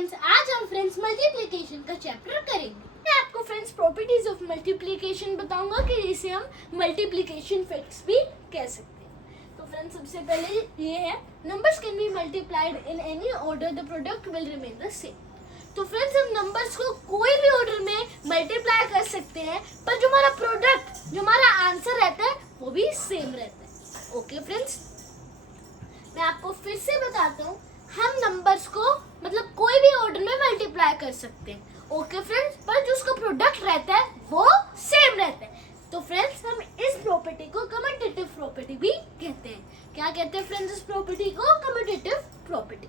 Friends, आज हम friends multiplication का चैप्टर करेंगे। मैं आपको फ्रेंड्स प्रॉपर्टीज ऑफ मल्टीप्लिकेशन बताऊंगा कि इसे हम मल्टीप्लिकेशन फैक्ट्स भी कह सकते हैं। तो फ्रेंड्स सबसे पहले ये है, numbers can be multiplied in any order, the product will remain the same. तो फ्रेंड्स हम नंबर्स को कोई भी ऑर्डर में मल्टीप्लाई कर सकते हैं, पर जो हमारा प्रोडक्ट, जो हमारा आंसर रहता है वो भी सेम रहता है। ओके फ्रेंड्स, मैं आपको फिर से बताता हूँ, हम नंबर्स को मतलब कोई भी ऑर्डर में मल्टीप्लाई कर सकते हैं। ओके फ्रेंड्स, पर जो उसका प्रोडक्ट रहता है वो सेम रहता है। तो फ्रेंड्स हम इस प्रॉपर्टी को कम्यूटेटिव प्रॉपर्टी भी कहते हैं। क्या कहते हैं फ्रेंड्स इस प्रॉपर्टी को? Commutative property.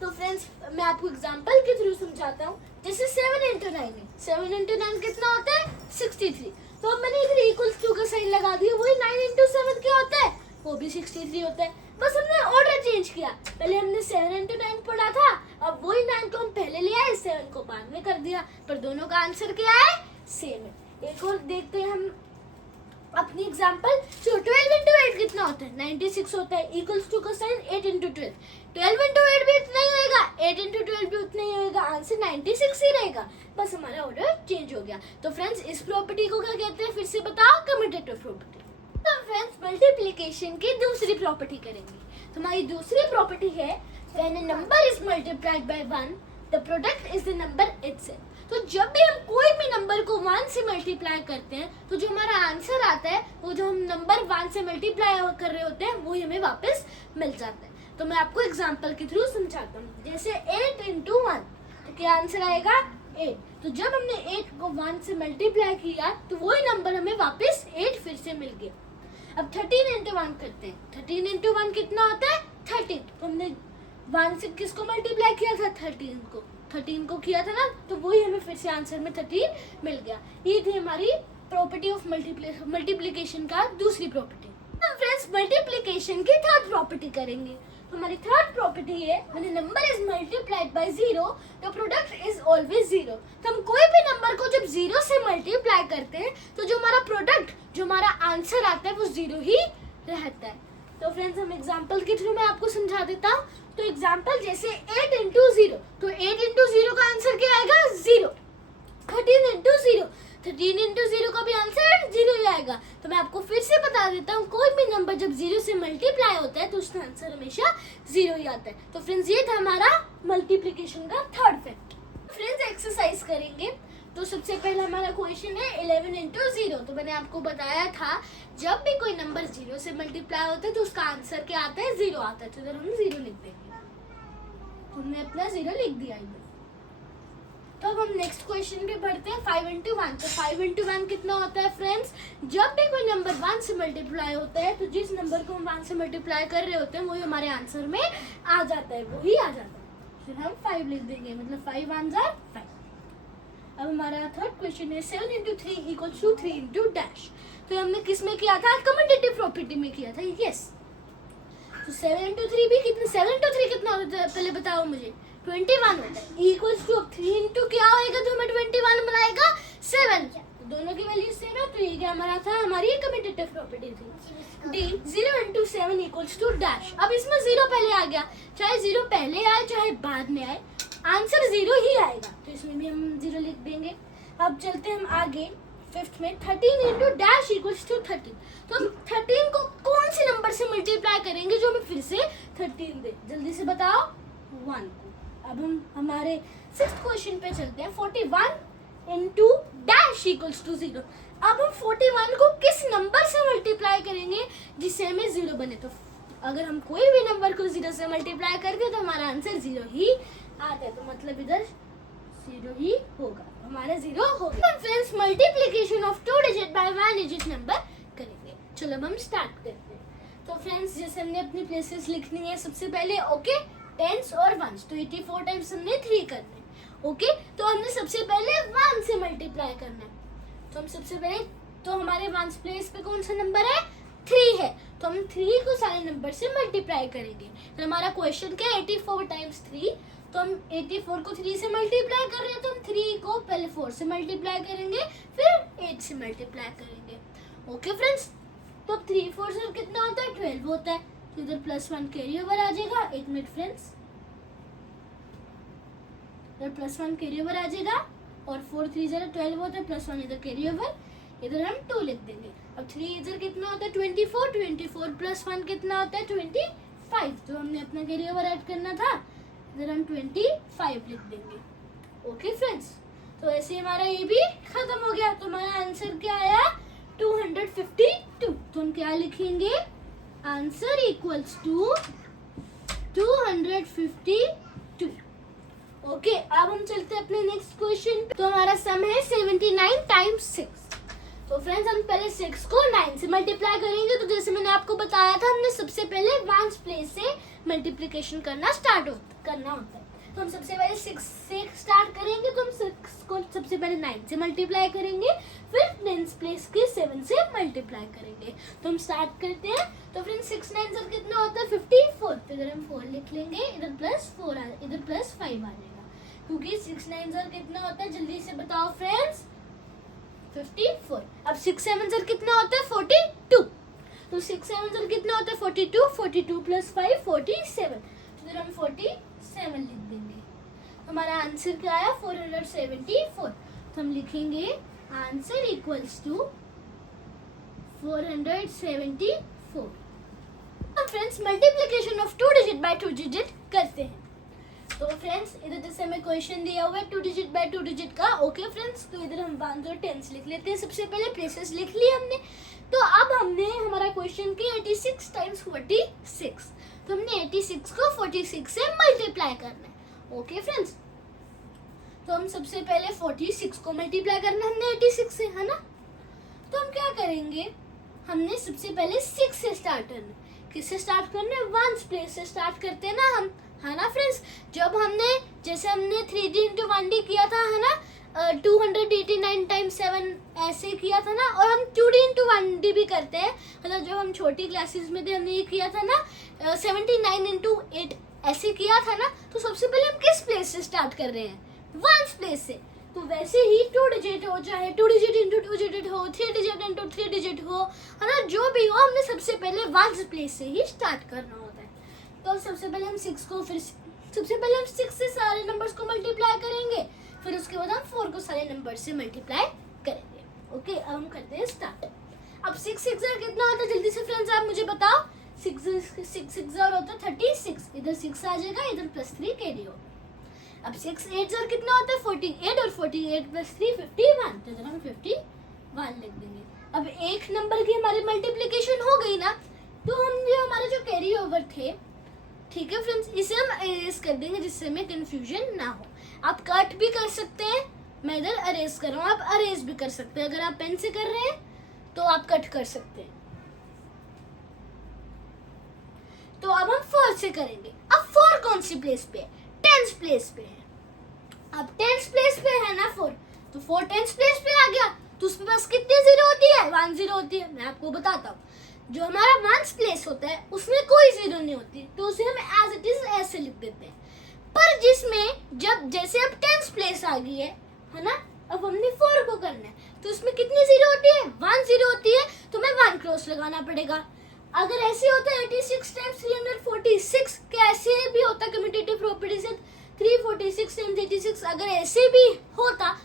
तो फ्रेंड्स मैं आपको एग्जांपल के थ्रू समझाता हूँ। जैसे 7 इंटू 9 है, 7 इंटू 9 कितना होता है? 63। तो अब मैंने इधर इक्वल्स टू का साइन लगा दिया, वही 9 इंटू 7 क्या होता है? वो भी 63 होता है। बस हमने ऑर्डर चेंज किया, पहले हमने 7 इंटू 9 पढ़ा था, अब वही 9 को हम पहले ले आए, 7 को बाद में कर दिया, पर दोनों का आंसर क्या है? सेम है। एक और देखते हैं हम अपनी एग्जांपल। तो 12 इंटू 8 कितना होता है? 96 होता है। इक्वल्स टू का साइन 8 इंटू 12, 12 इंटू 8 भी इतना ही होएगा, 8 इंटू 12 भी उतना ही होएगा, आंसर 96 ही रहेगा। बस हमारा ऑर्डर चेंज हो गया। तो फ्रेंड्स इस प्रॉपर्टी को क्या कहते हैं? फिर से बताओ, कम्यूटेटिव प्रॉपर्टी। तो फ्रेंड्स मल्टीप्लिकेशन की दूसरी प्रॉपर्टी करेंगे। तो हमारी दूसरी प्रॉपर्टी है, when a number is multiplied by 1 the product is the number itself. तो जब भी हम कोई भी नंबर को 1 से मल्टीप्लाई करते हैं, तो जो हमारा आंसर आता है वो जो हम नंबर 1 से मल्टीप्लाई कर रहे होते हैं वो हमें वापस मिल जाता है। तो मैं आपको एग्जांपल के थ्रू समझाता हूँ। जैसे 8 इंटू 1, तो क्या आंसर आएगा? 8। तो जब हमने 8 को 1 से मल्टीप्लाई किया तो वही नंबर हमें वापस 8 फिर से मिल गया। अब 13 इंटू 1 करते हैं। 13 इंटू 1 कितना होता है? 13। तो हमने 1 से किसको मल्टीप्लाई किया था? 13 को किया था ना, तो वही हमें फिर से आंसर में 13 मिल गया। ये थी हमारी प्रॉपर्टी ऑफ मल्टीप्लिकेशन का दूसरी प्रॉपर्टी। हम फ्रेंड्स मल्टीप्लिकेशन की थर्ड प्रॉपर्टी करेंगे। तो हमारी थर्ड प्रॉपर्टी है, when a number is multiplied by 0 the product is always 0। तो हम कोई भी नंबर को जब 0 से मल्टीप्लाई करते हैं तो जो हमारा प्रोडक्ट, जो हमारा आंसर आता है वो 0 ही रहता है। तो फ्रेंड्स हम एग्जांपल के थ्रू मैं आपको समझा देता हूँ। तो एग्जांपल जैसे 8 इंटू 0, तो 8 इंटू 0 का आंसर क्या आएगा? 0। 13 इंटू 0, 13 इंटू 0 का भी आंसर 0 ही आएगा। तो मैं आपको फिर से बता देता हूँ, कोई भी नंबर जब 0 से मल्टीप्लाई होता है तो उसका आंसर हमेशा 0 ही आता है। तो फ्रेंड्स ये था हमारा मल्टीप्लिकेशन का थर्ड फैक्ट। फ्रेंड्स एक्सरसाइज करेंगे। तो सबसे पहला हमारा क्वेश्चन है 11 इंटू 0। तो मैंने आपको बताया था, जब भी कोई नंबर 0 से मल्टीप्लाई होता है तो उसका आंसर क्या आता है? 0 आता है। तो इधर हम 0 लिख देंगे। हमने अपना 0 लिख दिया इधर। तो अब हम नेक्स्ट क्वेश्चन पे बढ़ते हैं। 5 इंटू 1। तो 5 इंटू 1 कितना होता है फ्रेंड्स? जब भी कोई नंबर 1 से मल्टीप्लाई होता है तो जिस नंबर को हम 1 से मल्टीप्लाई कर रहे होते हैं वही हमारे आंसर में आ जाता है, वही आ जाता है। फिर हम 5 लिख देंगे, मतलब 5 1 जार 5। अब हमारा थर्ड क्वेश्चन है 7 into 3 equals to 3 into dash. तो हमने किस में किया था? कम्यूटेटिव प्रॉपर्टी में किया था। यस। तो 7 इंटू 3 भी कितना? 7 इंटू 3 कितना होता है पहले बताओ मुझे? 21 होता है। इक्वल्स टू 3 इंटू क्या होएगा जो हमें 21 बनाएगा? 7। तो दोनों की वैल्यू सेम है, तो ये क्या हमारा था? हमारी कम्यूटेटिव प्रॉपर्टी थी। D 0 into 7 equals to dash. अब इसमें 0 पहले आ गया, चाहे 0 पहले आए चाहे बाद में आए, आंसर 0 ही आएगा। तो इसमें भी हम 0 लिख देंगे। अब चलते हम आगे फिफ्थ में। 13 इंटू डैश इक्वल्स टू 13। तो हम 13 को कौन से नंबर से मल्टीप्लाई करेंगे जो हमें फिर से 13 दे? जल्दी से बताओ। 1 को। अब हम हमारे सिक्स्थ क्वेश्चन पे चलते हैं। 41 इंटू डैश इक्वल्स टू 0। अब हम 41 को किस नंबर से मल्टीप्लाई करेंगे जिससे हमें 0 बने? तो अगर हम कोई भी नंबर को 0 से मल्टीप्लाई करते तो हमारा आंसर 0 ही आता है। तो मतलब इधर 0 ही होगा, हमारा 0 होगा। Friends multiplication of 2 digit bye 1 digit number करेंगे। चलो अब हम स्टार्ट करते हैं। तो फ्रेंड्स जैसे हमने अपनी प्लेसेस लिखनी है, सबसे पहले ओके टेंस और वंस। तो 84 टाइम्स हमने 3 करना है। ओके, तो हमने सबसे पहले 1 से मल्टीप्लाई करना है। तो हम सबसे पहले, तो हमारे वंस प्लेस पे कौन सा नंबर है? 3 है। तो हम 3 को सारे नंबर से मल्टीप्लाई करेंगे। तो हमारा क्वेश्चन क्या है? 84 टाइम्स 3। तो हम 84 को 3 से मल्टीप्लाई कर रहे हैं, तो हम 3 को पहले 4 से मल्टीप्लाई करेंगे, फिर 8 से मल्टीप्लाई करेंगे। ओके फ्रेंड्स, तो 3 4 से कितना होता है? 12 होता है। तो इधर +1 कैरी ओवर आ जाएगा। एक मिनट फ्रेंड्स, इधर +1 कैरी ओवर आ जाएगा, और 4 3 0 12 होता है, +1 इधर कैरी ओवर, इधर हम 2 लिख देंगे। अब 3 इधर कितना होता है 24, 24 +1 कितना होता है 25, जो हमने अपना कैरी ओवर ऐड करना था, इधर हम 25 लिख देंगे। ओके फ्रेंड्स, तो ऐसे हमारा ये भी खत्म हो गया। तो हमारा आंसर क्या आया 252। तो हम क्या लिखेंगे, आंसर इक्वल्स टू 252। ओके, अब हम चलते हैं अपने नेक्स्ट क्वेश्चन पे। तो हमारा सम है 79 टाइम्स 6। तो फ्रेंड्स हम पहले 6 को 9 से मल्टीप्लाई करेंगे। तो जैसे मैंने आपको बताया था, हमने सबसे पहले वंस प्लेस से मल्टीप्लिकेशन करना होता है। तो हम सबसे पहले 6 से स्टार्ट करेंगे, तो हम 6 को सबसे पहले 9 से मल्टीप्लाई करेंगे, फिर 9 प्लेस के 7 से मल्टीप्लाई करेंगे। तो हम स्टार्ट करते हैं। तो फ्रेंड्स 6 9 सर कितना होता है 54, तो इधर हम 4 लिख लेंगे, इधर +4 इधर +5 आ जाएगा, क्योंकि 6 9 सर कितना होता है, जल्दी से बताओ फ्रेंड्स 54। अब 6 7 सर कितना होता है 42, तो 6 7 सर कितना होता है 42, 42 +5 47, तो इधर हम 47 लिख देंगे। हमारा आंसर क्या आया 474। तो हम लिखेंगे आंसर इक्वल्स टू 474। अब friends multiplication of 2 digit by 2 digit करते हैं। तो फ्रेंड्स इधर जैसे हमें क्वेश्चन दिया हुआ है 2 डिजिट बाय 2 डिजिट का। ओके फ्रेंड्स, तो इधर हम 1 और 10 लिख लेते हैं। सबसे पहले प्लेसेस लिख लिए हमने। तो अब हमने हमारा क्वेश्चन किया 86 टाइम्स 46। तो हमने 86 को 46 से मल्टीप्लाई करना है। ओके फ्रेंड्स, तो हम सबसे पहले 46 को मल्टीप्लाई करना है हमने 86 से, है ना। तो हम क्या करेंगे, हमने सबसे पहले 6 से स्टार्ट करना है। किससे स्टार्ट करना है, वंस प्लेस से स्टार्ट करते हैं ना हम, है ना फ्रेंड्स। जब हमने जैसे हमने 3D into 1D किया था, है ना, 289 टाइम्स 7 ऐसे किया था ना, और हम 2D into 1D भी करते हैं, मतलब जब हम छोटी क्लासेस में थे हमने ये किया था ना 79 into 8 ऐसे किया था ना। तो सबसे पहले हम किस प्लेस से स्टार्ट कर रहे हैं, वंस प्लेस से। तो वैसे ही 2 डिजिट हो, चाहे 2 डिजिट into 2 डिजिट हो, 3 डिजिट into 3 डिजिट हो, है ना, जो भी हो, हमने सबसे पहले वंस प्लेस से ही स्टार्ट करना होता है। तो सबसे पहले हम 6 को सबसे पहले हम 6 से सारे नंबर्स को मल्टीप्लाई करेंगे, फिर उसके बाद हम 4 को सारे नंबर से मल्टीप्लाई करेंगे। ओके, अब हम करते हैं स्टार्ट। अब 6 6 कितना होता है, जल्दी से फ्रेंड्स आप मुझे बताओ। 6 6 होता है 36, इधर 6 आ जाएगा, इधर +3 कैरी हो। अब 6 8 कितना होता है 48, और 48 +3 51, तो इधर हम 51 लिख देंगे। अब एक नंबर की हमारी मल्टीप्लिकेशन हो गई ना, तो हम जो हमारे जो कैरी ओवर थे, ठीक है फ्रेंड्स, इसे हम अरेज कर देंगे जिससे हमें कंफ्यूजन ना हो। आप कट भी कर सकते हैं, मैं इधर अरेज कर रहा हूँ, आप अरेज भी कर सकते हैं। अगर आप पेन से कर रहे हैं तो आप कट कर सकते हैं। तो अब हम 4 से करेंगे। अब 4 कौन सी प्लेस पे है, 10th प्लेस पे है। अब 10th प्लेस पे है ना 4, तो 4 10th प्लेस पे आ गया, तो उसके पास कितनी 0 होती है, 1 0 होती है। मैं आपको बताता हूँ, जो हमारा वंस प्लेस होता है उसमें कोई 0 नहीं होती, तो उसे हम एज इट इज ऐसे लिख देते हैं। पर जिसमें जब जैसे अब 10th प्लेस आ गई है ना, अब हमने 4 को करना है, तो उसमें कितनी 0 होती है, 1 0 होती है, तो मैं 1 क्रॉस लगाना पड़ेगा। अगर ऐसे होता है 86 टाइम्स 346, क्या ऐसे भी होता कम्यूटेटिव प्रॉपर्टी से 346 टाइम्स 86, अगर ऐसे भी होता,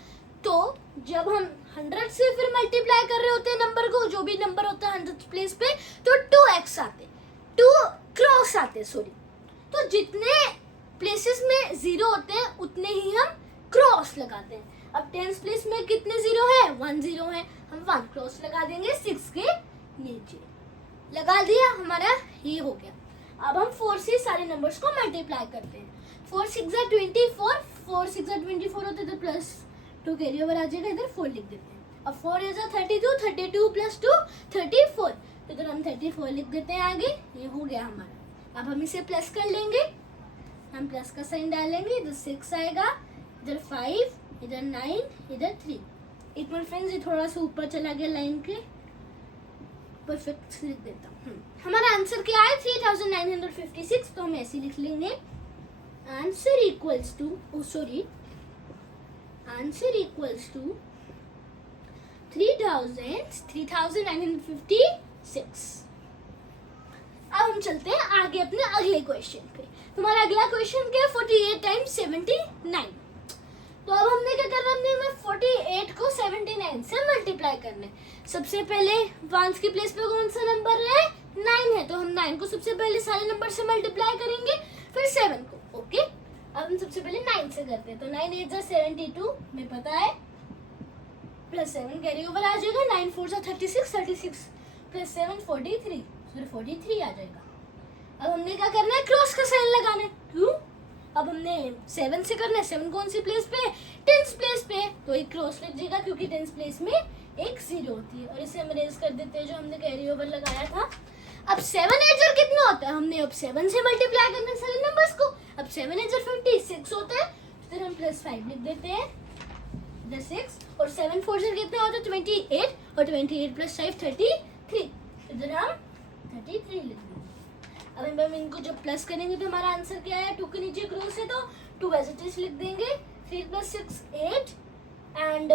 तो जब हम 100 से फिर मल्टीप्लाई कर रहे होते हैं नंबर को, जो भी नंबर होता है 100th प्लेस पे, तो 2x आते, 2 क्रॉस आते, सॉरी। तो जितने प्लेसेस में 0 होते हैं उतने ही हम क्रॉस लगाते हैं। अब 10th प्लेस में कितने 0 है, 1 0 है, हम 1 क्रॉस लगा देंगे 6 के नीचे, लगा दिया, हमारा ये हो गया। अब हम 4 से सारे नंबर्स को मल्टीप्लाई करते हैं। 4 6 24, 4 6 24 होते, तो +2 कैरी ओवर आ जाएगा, इधर 4 लिख देते हैं। अब 4 इज 32, 32 + 2 34, तो इधर हम 34 लिख देते हैं आगे, ये हो गया हमारा। अब हम इसे प्लस कर लेंगे, हम प्लस का साइन डालेंगे, इधर 6 आएगा, इधर 5, इधर 9, इधर 3। एक मिनट फ्रेंड्स, ये थोड़ा सा ऊपर चला गया लाइन के, परफेक्ट लिख देता हूँ। हमारा आंसर क्या है 3956, तो हम ऐसे लिख लेंगे answer equals to, answer equals to 3956। अब हम चलते हैं आगे अपने अगले क्वेश्चन पे। हमारा अगला क्वेश्चन क्या है 48 टाइम्स 79। तो अब हमने क्या करना है, हमने हमें 48 को 79 से मल्टीप्लाई करना है। सबसे पहले वंस की प्लेस पे कौन सा नंबर है, 9 है, तो हम 9 को सबसे पहले सारे नंबर से मल्टीप्लाई करेंगे, फिर 7 को। ओके, अब हम सबसे पहले 9 से करते हैं। तो 9 8 जा 72 में पता है, प्लस 7 कैरी ओवर आ जाएगा, 9 4 जा 36, 36 प्लस 7 43, फिर 43 आ जाएगा। अब हमने क्या करना है, क्रॉस का साइन लगाना है। क्यों, अब हमने 7 से करना है, 7 कौन सी प्लेस पे, 10th प्लेस पे, तो एक क्रॉस लग जाएगा क्योंकि 10th प्लेस में एक 0 होती है, और इसे हम इरेज कर देते हैं जो हमने कैरी ओवर लगाया था। अब 7 8 जा कितना होता है, हमने अब 7 से मल्टीप्लाई करना है सारे नंबर्स को। अब 7 8 जा 56 होता है, फिर हम प्लस 5 लिख देते हैं, इधर 6, और 7 4 जा कितना होता है, 28, और 28 प्लस 5 33, इधर हम 33 लिख देंगे। अब हम इनको जब प्लस करेंगे तो हमारा आंसर क्या है, 2 के नीचे क्रॉस है तो 2 एज इट इज लिख देंगे। 3 plus 6 8 and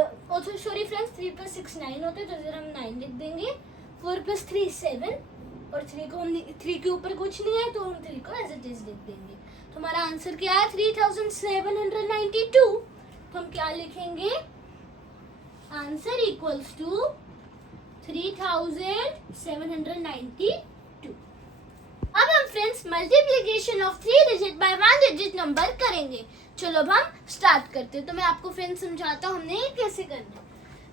sorry friends, 3 plus 6 9 होते हैं, तो इधर हम 9 लिख देंगे। 4 प्लस 3 7, और 3 को हम 3 के ऊपर कुछ नहीं है तो हम 3 को एज इट इज लिख देंगे। तो हमारा आंसर क्या है, 3792। तो हम क्या लिखेंगे, आंसर इक्वल्स टू 3792। अब हम friends multiplication of 3 digit bye 1 digit number करेंगे। चलो अब हम स्टार्ट करते हैं। तो मैं आपको फ्रेंड्स समझाता हूँ हमने ये कैसे करना है।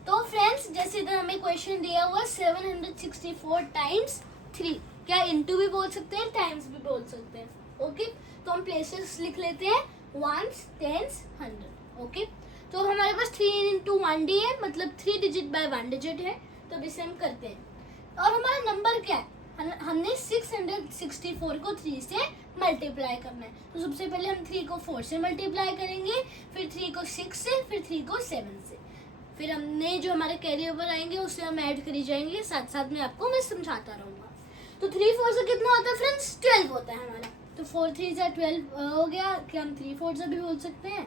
तो फ्रेंड्स जैसे इधर हमें क्वेश्चन दिया हुआ 764 टाइम्स 3, क्या इनटू भी बोल सकते हैं, टाइम्स भी बोल सकते हैं। ओके, तो हम प्लेसेस लिख लेते हैं, वंस, टेंस, 100। ओके, तो हमारे पास 3 into 1D है, मतलब 3 डिजिट बाय 1 डिजिट है, तो अब इसे हम करते हैं। और हमारा नंबर क्या है, हमने 664 को 3 से मल्टीप्लाई करना है। तो सबसे पहले हम 3 को 4 से मल्टीप्लाई करेंगे, फिर 3 को 6 से, फिर 3 को 7 से, फिर हमने जो हमारे कैरी ओवर आएंगे उससे हम ऐड करी जाएंगे, साथ साथ में आपको मैं समझाता रहूँगा। तो 3 4 से कितना होता है फ्रेंड्स, 12 होता है हमारा। तो 4 3 जा 12 हो गया, क्या हम 3 4 से भी बोल सकते हैं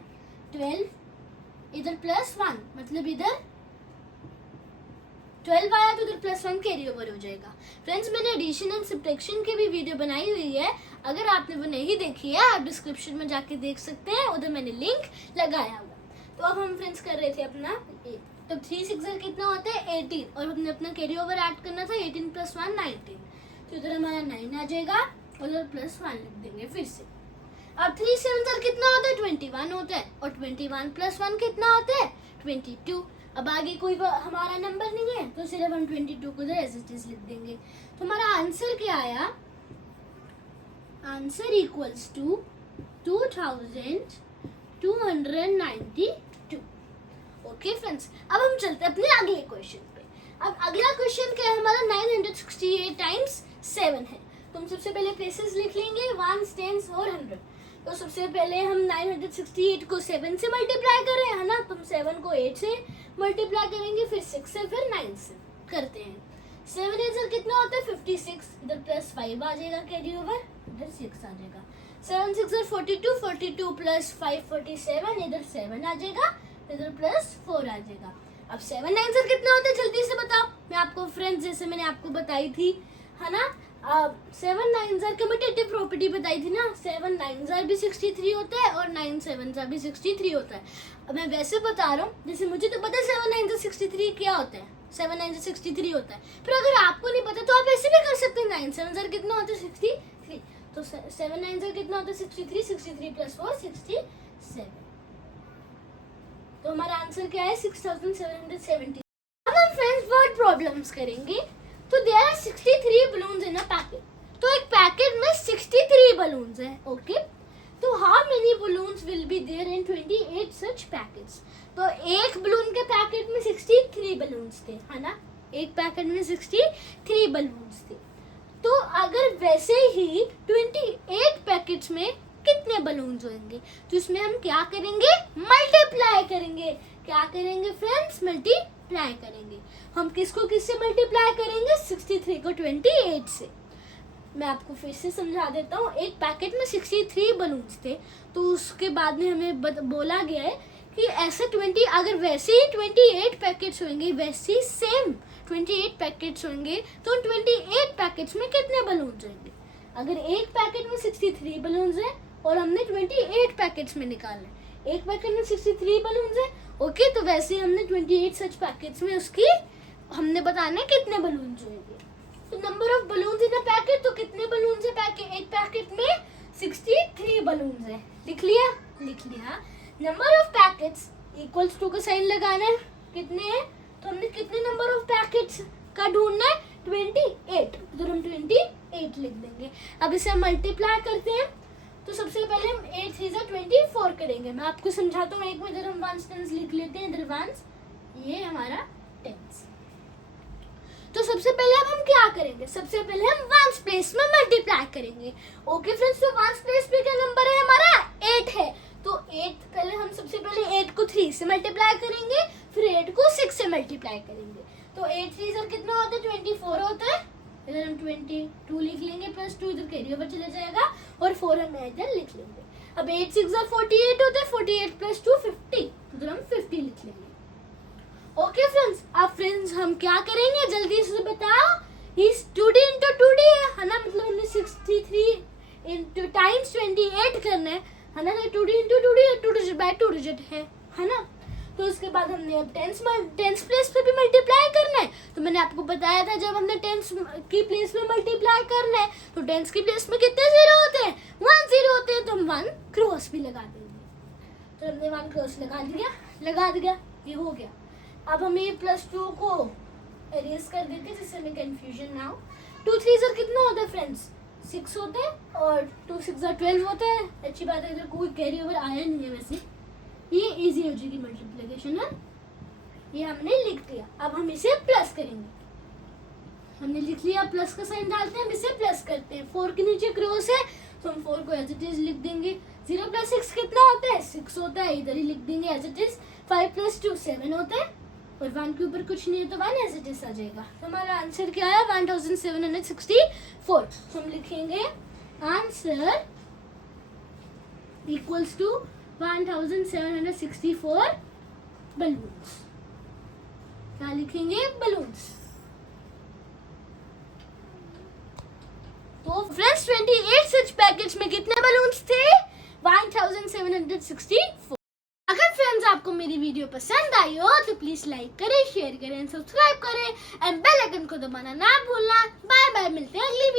12, इधर प्लस 1, मतलब इधर 12 आया तो उधर प्लस 1 कैरी ओवर हो जाएगा। फ्रेंड्स मैंने एडिशन एंड सब्ट्रैक्शन की भी वीडियो बनाई हुई है, अगर आपने वो नहीं देखी है आप डिस्क्रिप्शन में जाके देख सकते हैं, उधर मैंने लिंक लगाया हुआ। तो अब हम फ्रेंड्स कर रहे थे अपना, तो 3 6 कितना होता है 18, और हमने अपना कैरी ओवर ऐड करना था, 18 प्लस 1 19, तो इधर हमारा 9 आ जाएगा, और उधर प्लस 1 लिख देंगे फिर से। अब 3 7 कितना होता है 21 होता है, और 21 प्लस 1 कितना होता है 22। अब आगे कोई हमारा नंबर नहीं है तो सिर्फ हम 22 को इधर एज इट इज लिख देंगे। तो हमारा आंसर क्या आया, answer equals to 2292। Okay friends, अब हम चलते हैं अपने अगले क्वेश्चन पे। अब अगला क्वेश्चन क्या है हमारा, 968 टाइम्स 7 है। तो हम सबसे पहले प्लेसेस लिख लेंगे, 1 10 और 100। तो सबसे पहले हम 968 को 7 से मल्टीप्लाई कर रहे हैं, है ना, तो हम 7 को 8 से मल्टीप्लाई करेंगे, फिर 6 से, फिर 9 से करते हैं। 7 8 कितना होता है 56, इधर प्लस 5 आ जाएगा कैरी ओवर, इधर 6 आ जाएगा। 7 6 42, 42 प्लस 5 47, इधर 7 आ जाएगा, इधर प्लस 4 आ जाएगा। अब 7 9 कितना होता है जल्दी से बताओ, मैं आपको फ्रेंड्स जैसे मैंने आपको बताई थी, है ना, 7 9 कम्यूटेटिव प्रॉपर्टी बताई थी ना, 7 9 भी 63 होता है और 9 7 भी 63 होता है। अब मैं वैसे बता रहा हूँ, जैसे मुझे तो पता है 7 9 63 क्या होता है, 7 9 63 होता है, पर अगर आपको नहीं पता तो आप ऐसे भी कर सकते हैं। 9 7 कितना होता है 63, तो 7 9 कितना होता है 63, 63 प्लस 4 67। तो हमारा आंसर क्या है 6770। अब हम फ्रेंड्स वर्ड प्रॉब्लम्स करेंगे। तो there are 63 balloons in a packet, तो एक पैकेट में 63 बलून्स हैं। ओके, तो how many balloons will be there in 28 such packets. तो एक बलून के पैकेट में 63 बलून्स थे, है ना, एक पैकेट में 63 बलून्स थे। तो अगर वैसे ही 28 पैकेट्स में कितने बलून्स होंगे, तो इसमें हम क्या करेंगे, मल्टीप्लाई करेंगे। क्या करेंगे फ्रेंड्स, मल्टीप्लाई करेंगे। हम किसको किससे मल्टीप्लाई करेंगे, 63 को 28 से। मैं आपको फिर से समझा देता हूँ, एक पैकेट में 63 बलून्स थे, तो उसके बाद में हमें बोला गया है कि ऐसे 20, अगर वैसे ही 28 पैकेट्स होंगे, वैसे ही सेम 28 पैकेट्स होंगे, तो 28 पैकेट्स में कितने बलून्स होंगे। अगर एक पैकेट में 63 बलून्स है और हमने 28 पैकेट्स में निकालना है, एक पैकेट में 63 बलून्स है। ओके, तो वैसे ही हमने 28 सच पैकेट्स में उसकी हमने बताना है कितने बलून्स होंगे। तो number of balloons in a packet, तो कितने बलून्स है पैकेट, एक पैकेट में 63 बलून्स है। लिख लिया, लिख लिया। Number of packets equals to का साइन लगाना है, कितने हैं, तो हमने कितने नंबर ऑफ पैकेट्स का ढूंढना है, 28, तो हम 28 लिख देंगे। अब इसे हम मल्टीप्लाई करते हैं, तो सबसे पहले हम 8 3 24 करेंगे। मैं आपको समझाता हूँ, एक में इधर हम वंस टेंस लिख लेते हैं, इधर वंस, ये हमारा टेंस। तो सबसे पहले अब हम क्या करेंगे, सबसे पहले हम वंस प्लेस में मल्टीप्लाई करेंगे। ओके फ्रेंड्स, तो वंस प्लेस पे क्या नंबर है हमारा, 8 है। तो 8 पहले हम सबसे पहले 8 को 3 से मल्टीप्लाई करेंगे, फिर 8 को 6 से मल्टीप्लाई करेंगे। तो 8 3 सर कितना होता है, 24 होता है। इधर हम 22 लिख लेंगे, प्लस 2 इधर कैरी ओवर चला जाएगा, और 4 हम इधर लिख लेंगे। अब 8 6 48 होता है, 48 प्लस 2 50, तो हम 50 लिख लेंगे। ओके फ्रेंड्स, अब फ्रेंड्स हम क्या करेंगे, जल्दी से बताओ। इस 2d इंटू 2d है ना, मतलब हमने 63 इंटू टाइम्स 28 करना है ना, तो 2d into 2d 2 digit by 2 digit है ना। तो उसके बाद हमने अब टेंस प्लेस पे भी मल्टीप्लाई करना है। तो मैंने आपको बताया था, जब हमने टेंस की प्लेस में मल्टीप्लाई करना है, तो टेंस की प्लेस में कितने जीरो होते हैं, 1 0 होते हैं, तो हम 1 क्रॉस भी लगा देंगे। तो हमने 1 क्रॉस लगा दिया, ये हो गया। अब हम ये +2 को एरेज कर देते हैं, जिससे हमें कंफ्यूजन ना हो। 2 3 सर कितना होता है फ्रेंड्स, 6 होते हैं, और 2 6 12 होते हैं। अच्छी बात है, इधर कोई कैरी ओवर आया नहीं है, वैसे ये इजी हो जाएगी मल्टीप्लिकेशन है। ये हमने लिख दिया, अब हम इसे प्लस करेंगे। हमने लिख लिया, प्लस का साइन डालते हैं, हम इसे प्लस करते हैं। 4 के नीचे क्रॉस है, तो हम 4 को एज इट इज लिख देंगे। 0 + 6 कितना होता है, 6 होता है, इधर ही लिख देंगे एज इट इज। 5 + 2 7 होता है, और 1 के ऊपर कुछ नहीं है, तो 1 एज इट इज आ जाएगा। तो हमारा आंसर क्या है, 1764। तो हम लिखेंगे आंसर इक्वल्स टू 1764 बलून्स। क्या लिखेंगे, बलून्स। तो फ्रेंड्स 28 सच पैकेट्स में कितने बलून्स थे, 1764। अगर फ्रेंड्स आपको मेरी वीडियो पसंद आई हो तो प्लीज लाइक करें, शेयर करें, सब्सक्राइब करें, एंड बेल आइकन को दबाना ना भूलना। बाय बाय, मिलते हैं अगली वीडियो।